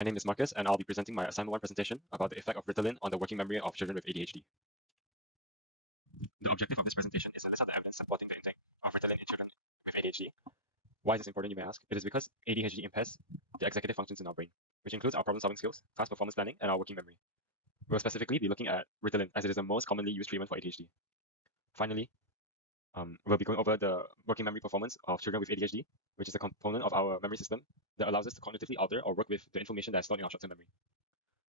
My name is Marcus, and I'll be presenting my Assignment 1 presentation about the effect of Ritalin on the working memory of children with ADHD. The objective of this presentation is to list out the evidence supporting the intake of Ritalin in children with ADHD. Why is this important, you may ask? It is because ADHD impairs the executive functions in our brain, which includes our problem-solving skills, task performance planning, and our working memory. We'll specifically be looking at Ritalin as it is the most commonly used treatment for ADHD. Finally, we'll be going over the working memory performance of children with ADHD, which is a component of our memory system that allows us to cognitively alter or work with the information that is stored in our short-term memory.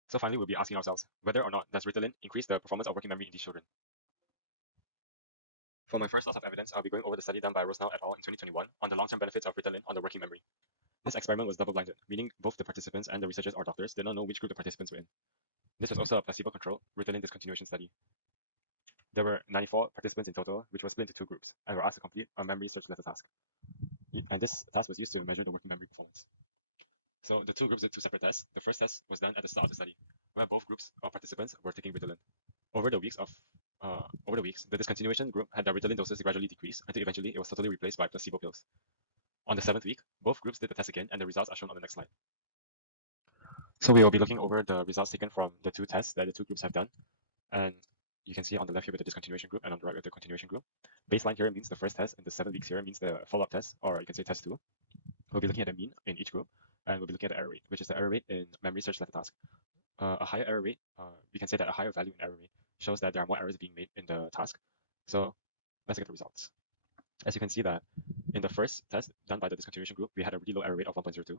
So finally, we'll be asking ourselves whether or not does Ritalin increase the performance of working memory in these children. For my first source of evidence, I'll be going over the study done by Rosnell et al. In 2021 on the long-term benefits of Ritalin on the working memory. This experiment was double-blinded, meaning both the participants and the researchers or doctors did not know which group the participants were in. This was also a placebo-controlled Ritalin discontinuation study. There were 94 participants in total, which was split into two groups, and were asked to complete a memory search letter task. And this task was used to measure the working memory performance. So the two groups did two separate tests. The first test was done at the start of the study, where both groups of participants were taking Ritalin. Over the weeks, the discontinuation group had their Ritalin doses gradually decrease until eventually it was totally replaced by placebo pills. On the 7th week, both groups did the test again, and the results are shown on the next slide. So we will be looking over the results taken from the two tests that the two groups have done, and you can see on the left here with the discontinuation group and on the right with the continuation group. Baseline here means the first test, and the 7 weeks here means the follow-up test, or you can say test 2. We'll be looking at the mean in each group, and we'll be looking at the error rate, which is the error rate in memory search letter task. A higher error rate, we can say that a higher value in error rate shows that there are more errors being made in the task. So let's get the results. As you can see that in the first test done by the discontinuation group, we had a really low error rate of 1.02,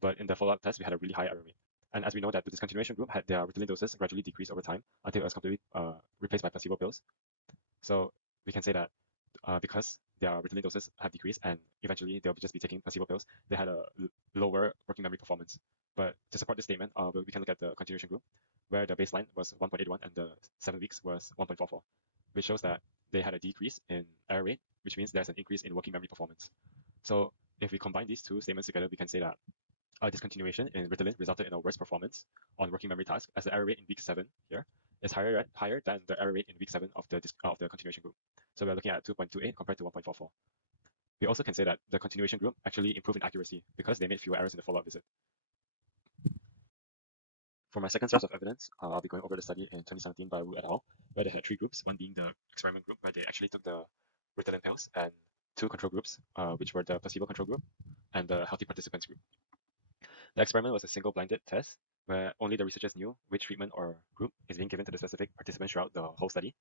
but in the follow-up test, we had a really high error rate. And as we know that the discontinuation group had their Ritalin doses gradually decrease over time until it was completely replaced by placebo pills. So we can say that because their Ritalin doses have decreased and eventually they'll just be taking placebo pills, they had a lower working memory performance. But to support this statement, we can look at the continuation group, where the baseline was 1.81 and the 7 weeks was 1.44, which shows that they had a decrease in error rate, which means there's an increase in working memory performance. So if we combine these two statements together, we can say that discontinuation in Ritalin resulted in a worse performance on working memory task, as the error rate in week 7 here is higher than the error rate in week 7 of the continuation group. So we're looking at 2.28 compared to 1.44. We also can say that the continuation group actually improved in accuracy because they made fewer errors in the follow-up visit. For my second source of evidence, I'll be going over the study in 2017 by Wu et al., where they had 3 groups, one being the experiment group, where they actually took the Ritalin pills, and 2 control groups, which were the placebo control group and the healthy participants group. The experiment was a single-blinded test where only the researchers knew which treatment or group is being given to the specific participants throughout the whole study.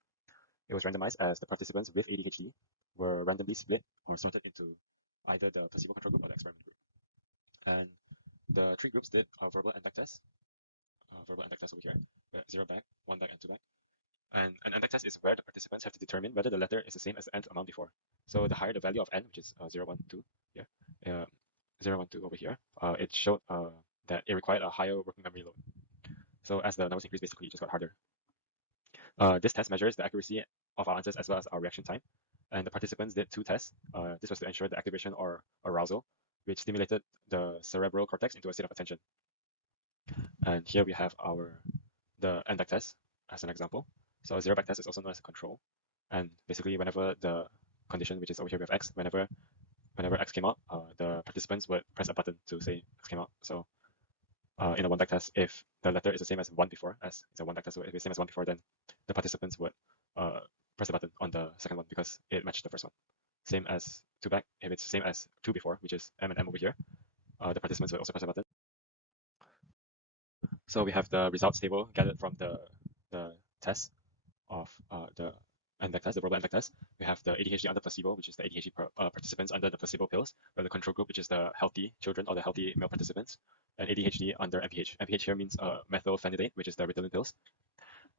It was randomized as the participants with ADHD were randomly split or sorted into either the placebo control group or the experiment group. And the 3 groups did a verbal and back test. Verbal and back test over here, 0 back, 1 back, and 2 back. And an n-back test is where the participants have to determine whether the letter is the same as the nth amount before. So the higher the value of n, which is 0, 1, 2 here, 0, 1, 2 over here, it showed that it required a higher working memory load. So as the numbers increased, basically it just got harder. This test measures the accuracy of our answers as well as our reaction time. And the participants did 2 tests. This was to ensure the activation or arousal, which stimulated the cerebral cortex into a state of attention. And here we have the n-back test as an example. So a 0 back test is also known as a control. And basically whenever the condition, which is over here with x, whenever x came out, the participants would press a button to say x came out. So in a 1 back test, if the letter is the same as 1 before, as it's a 1 back test, so if it's the same as 1 before, then the participants would press the button on the second one because it matched the first one. Same as 2 back, if it's the same as 2 before, which is m and m over here, the participants would also press a button. So we have the results table gathered from the test of the n-back test, the verbal n-back test. We have the ADHD under placebo, which is the ADHD participants under the placebo pills, or the control group, which is the healthy children or the healthy male participants, and ADHD under MPH. MPH here means methylphenidate, which is the Ritalin pills.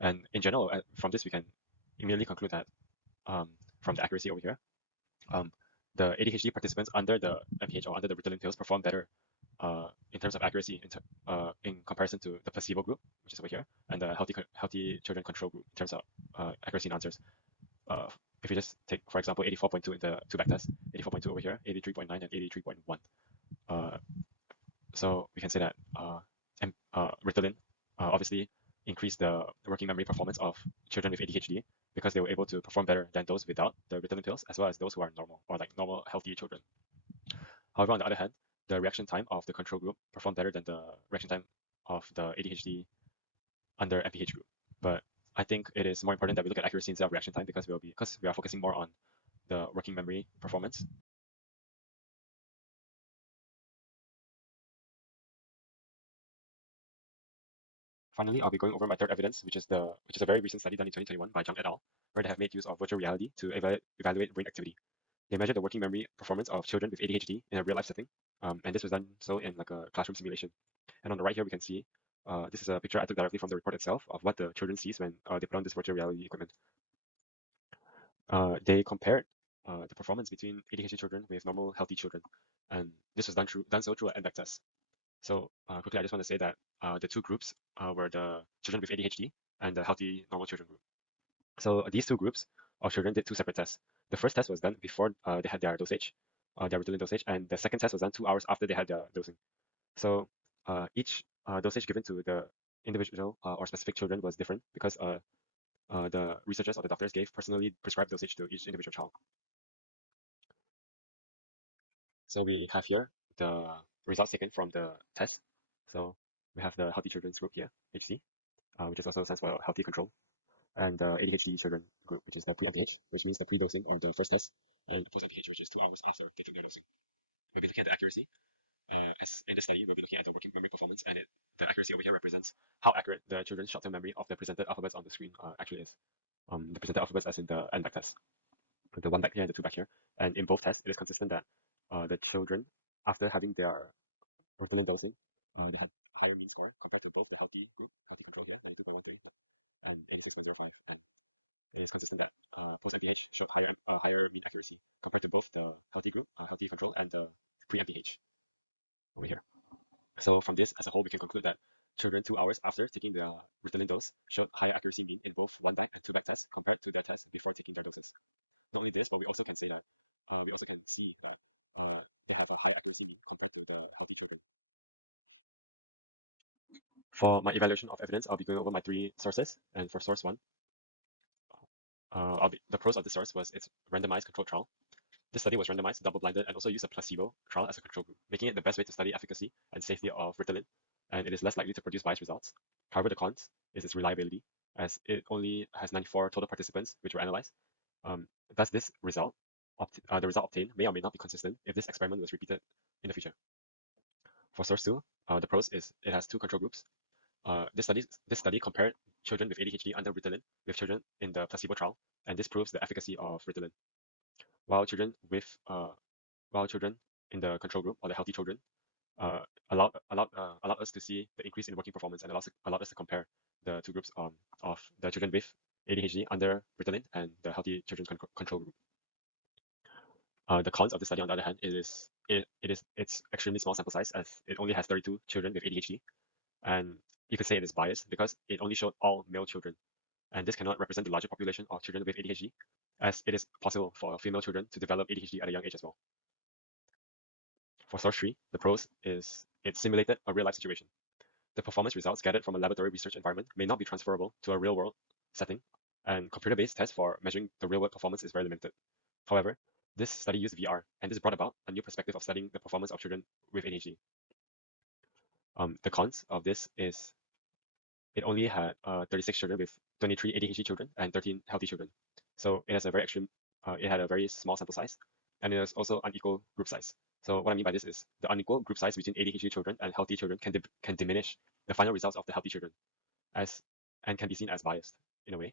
And in general, from this we can immediately conclude that from the accuracy over here, the ADHD participants under the MPH or under the Ritalin pills perform better in terms of accuracy in comparison to the placebo group, which is over here, and the healthy children control group in terms of accuracy in answers. If you just take, for example, 84.2 in the 2 back test, 84.2 over here, 83.9 and 83.1. So we can say that Ritalin obviously increased the working memory performance of children with ADHD because they were able to perform better than those without the Ritalin pills, as well as those who are normal or like normal healthy children. However, on the other hand, the reaction time of the control group performed better than the reaction time of the ADHD under MPH group. But I think it is more important that we look at accuracy instead of reaction time because we are focusing more on the working memory performance. Finally, I'll be going over my third evidence, which is a very recent study done in 2021 by LauJunHan et al., where they have made use of virtual reality to evaluate brain activity. They measured the working memory performance of children with ADHD in a real life setting, and this was done so in like a classroom simulation. And on the right here, we can see this is a picture I took directly from the report itself of what the children sees when they put on this virtual reality equipment. They compared the performance between ADHD children with normal healthy children, and this was done so through an end test. So quickly, I just want to say that the two groups were the children with ADHD and the healthy normal children group. So these two groups of children did two separate tests. The first test was done before they had their dosage, their Ritalin dosage, and the second test was done 2 hours after they had their dosing. So each dosage given to the individual or specific children was different because the researchers or the doctors gave personally prescribed dosage to each individual child. So we have here the results taken from the test. So we have the healthy children's group here, HC, which is also stands for healthy control, and the ADHD children group, which is the pre-MPH, which means the pre-dosing or the first test, and post-MPH, which is 2 hours after they took their dosing. We'll be looking at the accuracy. As in the study, we'll be looking at the working memory performance, and the accuracy over here represents how accurate the children's short-term memory of the presented alphabets on the screen actually is. The presented alphabets as in the N back test, the one back here and the two back here. And in both tests, it is consistent that the children, after having their Ritalin dosing, they had higher mean score compared to both the healthy group, healthy control here, 92.13, and 86.05. And it is consistent that post-MPH showed higher mean accuracy compared to both the healthy group, healthy control, and the pre-MPH over here. So from this, as a whole, we can conclude that children 2 hours after taking the Ritalin dose showed higher accuracy mean in both one back and two back tests compared to the test before taking their doses. Not only this, but we also can say that we also can see that they have a high accuracy mean compared to the healthy children. For my evaluation of evidence, I'll be going over my three sources. And for source one, the pros of this source was its randomized controlled trial. This study was randomized, double-blinded, and also used a placebo trial as a control group, making it the best way to study efficacy and safety of Ritalin, and it is less likely to produce biased results. However, the cons is its reliability, as it only has 94 total participants which were analyzed. Thus, this result, the result obtained may or may not be consistent if this experiment was repeated in the future. For source two, the pros is it has two control groups. This study compared children with ADHD under Ritalin with children in the placebo trial, and this proves the efficacy of Ritalin. While children in the control group or the healthy children allowed us to see the increase in working performance and allowed us to compare the two groups of the children with ADHD under Ritalin and the healthy children's control group. The cons of the study, on the other hand, it's extremely small sample size, as it only has 32 children with ADHD, and you could say it is biased because it only showed all male children, and this cannot represent the larger population of children with ADHD, as it is possible for female children to develop ADHD at a young age as well. For source 3, the pros is it simulated a real-life situation. The performance results gathered from a laboratory research environment may not be transferable to a real-world setting, and computer-based tests for measuring the real-world performance is very limited. However, this study used VR, and this brought about a new perspective of studying the performance of children with ADHD. The cons of this is it only had 36 children with 23 ADHD children and 13 healthy children. So it has a very extreme, it had a very small sample size, and it was also unequal group size. So what I mean by this is the unequal group size between ADHD children and healthy children can diminish the final results of the healthy children, and can be seen as biased in a way.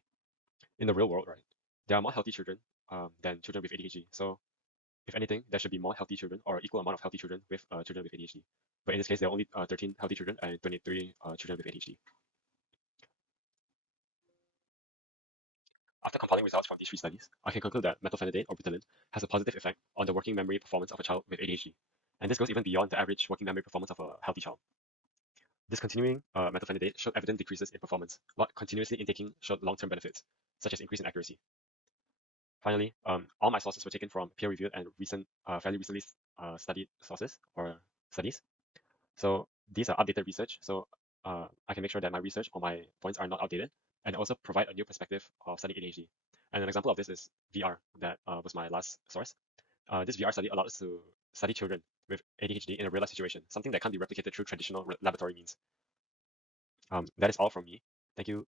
In the real world, right, there are more healthy children than children with ADHD. So if anything, there should be more healthy children or equal amount of healthy children with children with ADHD. But in this case, there are only 13 healthy children and 23 children with ADHD. After compiling results from these three studies, I can conclude that methylphenidate or Ritalin has a positive effect on the working memory performance of a child with ADHD, and this goes even beyond the average working memory performance of a healthy child. Discontinuing methylphenidate showed evident decreases in performance, while continuously intaking showed long-term benefits, such as increase in accuracy. Finally, all my sources were taken from peer-reviewed and fairly recently studied sources or studies. So these are updated research, so I can make sure that my research or my points are not outdated, and also provide a new perspective of studying ADHD. And an example of this is VR, that was my last source. This VR study allowed us to study children with ADHD in a real-life situation, something that can't be replicated through traditional laboratory means. That is all from me. Thank you